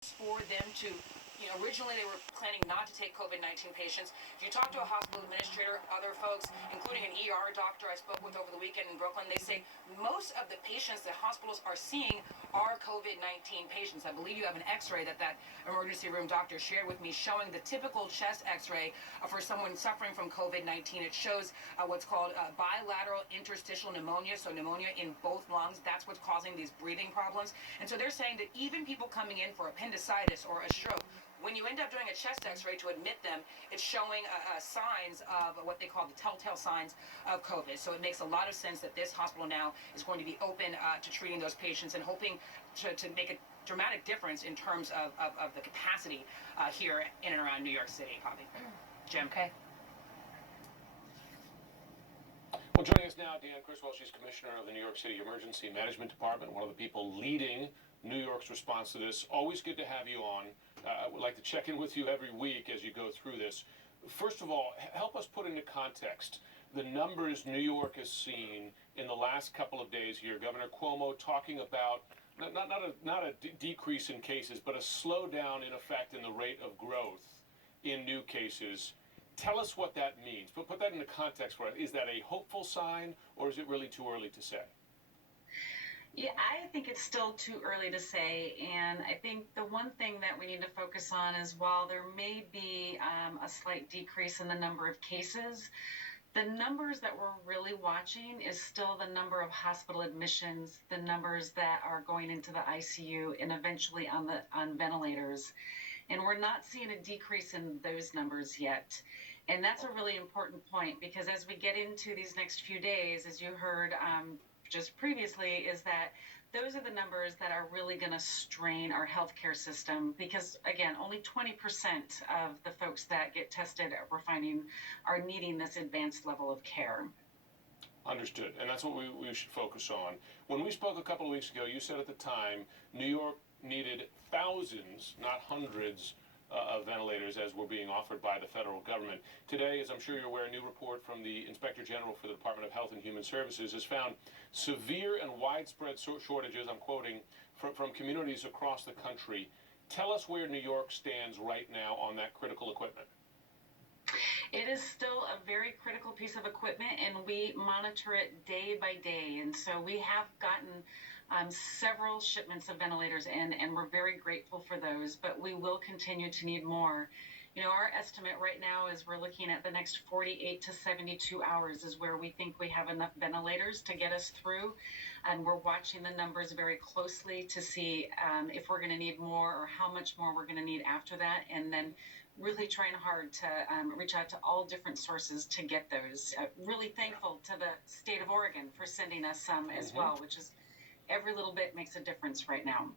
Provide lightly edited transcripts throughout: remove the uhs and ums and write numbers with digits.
for them to, originally they were planning not to take COVID-19 patients. If you talk to a hospital administrator, other folks, including an ER doctor I spoke with over the weekend in Brooklyn, they say most of the patients that hospitals are seeing are COVID-19 patients. I believe you have an x-ray that emergency room doctor shared with me showing the typical chest x-ray for someone suffering from COVID-19. It shows what's called bilateral interstitial pneumonia, so pneumonia in both lungs. That's what's causing these breathing problems. And so they're saying that even people coming in for appendicitis or a stroke, when you end up doing a chest x-ray to admit them, it's showing signs of what they call the telltale signs of COVID. So it makes a lot of sense that this hospital now is going to be open to treating those patients and hoping to make a dramatic difference in terms of the capacity here in and around New York City, Poppy. Jim. Okay. Well, joining us now, Deanne Criswell. She's Commissioner of the New York City Emergency Management Department, one of the people leading New York's response to this. Always good to have you on. I would like to check in with you every week as you go through this. First of all, help us put into context the numbers New York has seen in the last couple of days here. Governor Cuomo talking about not a decrease in cases, but a slowdown in effect in the rate of growth in new cases. Tell us what that means. But put that into context for us. Is that a hopeful sign, or is it really too early to say? Yeah, I think it's still too early to say, and I think the one thing that we need to focus on is while there may be a slight decrease in the number of cases, the numbers that we're really watching is still the number of hospital admissions, the numbers that are going into the ICU, and eventually on ventilators. And we're not seeing a decrease in those numbers yet. And that's a really important point, because as we get into these next few days, as you heard just previously, is that those are the numbers that are really going to strain our healthcare system, because again, only 20% of the folks that get tested, we're finding, are needing this advanced level of care. Understood. And that's what we should focus on. When we spoke a couple of weeks ago, you said at the time New York needed thousands, not hundreds, of ventilators as were being offered by the federal government. Today, as I'm sure you're aware, a new report from the Inspector General for the Department of Health and Human Services has found severe and widespread shortages, I'm quoting, from communities across the country. Tell us where New York stands right now on that critical equipment. It is still a very critical piece of equipment, and we monitor it day by day. And so we have gotten several shipments of ventilators in, and we're very grateful for those, but we will continue to need more. Our estimate right now is we're looking at the next 48 to 72 hours is where we think we have enough ventilators to get us through. And we're watching the numbers very closely to see if we're going to need more or how much more we're going to need after that. And then really trying hard to reach out to all different sources to get those. Really thankful to the state of Oregon for sending us some as well, which is every little bit makes a difference right now.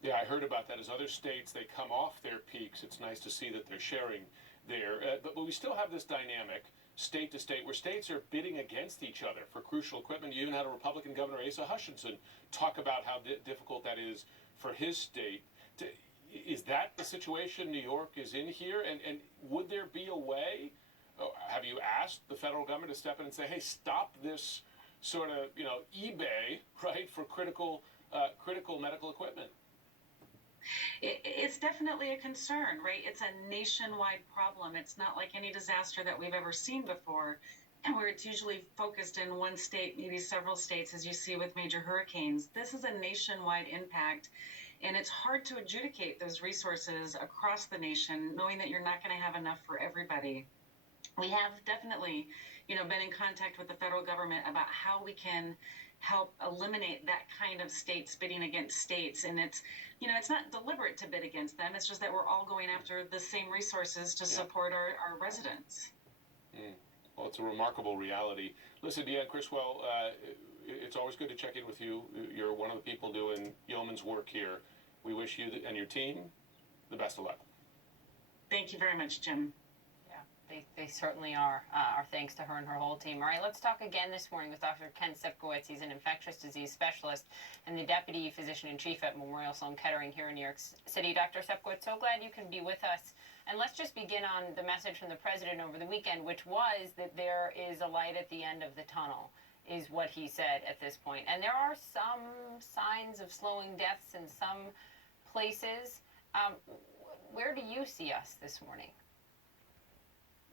Yeah, I heard about that. As other states, they come off their peaks, it's nice to see that they're sharing there. But we still have this dynamic, state to state, where states are bidding against each other for crucial equipment. You even had a Republican governor, Asa Hutchinson, talk about how difficult that is for his state. Is that the situation New York is in here? And would there be a way? Have you asked the federal government to step in and say, hey, stop this sort of, eBay, right, for critical medical equipment? It's definitely a concern, right? It's a nationwide problem. It's not like any disaster that we've ever seen before, and where it's usually focused in one state, maybe several states, as you see with major hurricanes. This is a nationwide impact, and it's hard to adjudicate those resources across the nation, knowing that you're not going to have enough for everybody. We have definitely, been in contact with the federal government about how we can help eliminate that kind of states bidding against states. And it's not deliberate to bid against them. It's just that we're all going after the same resources to support our residents. Well, it's a remarkable reality. Listen, Deanne Criswell, it's always good to check in with you. You're one of the people doing yeoman's work here. We wish you and your team the best of luck. Thank you very much, Jim. They certainly are. Our thanks to her and her whole team. All right, let's talk again this morning with Dr. Ken Sipkowitz. He's an infectious disease specialist and the Deputy Physician-in-Chief at Memorial Sloan Kettering here in New York City. Dr. Sipkowitz, so glad you can be with us. And let's just begin on the message from the president over the weekend, which was that there is a light at the end of the tunnel, is what he said at this point. And there are some signs of slowing deaths in some places. Where do you see us this morning?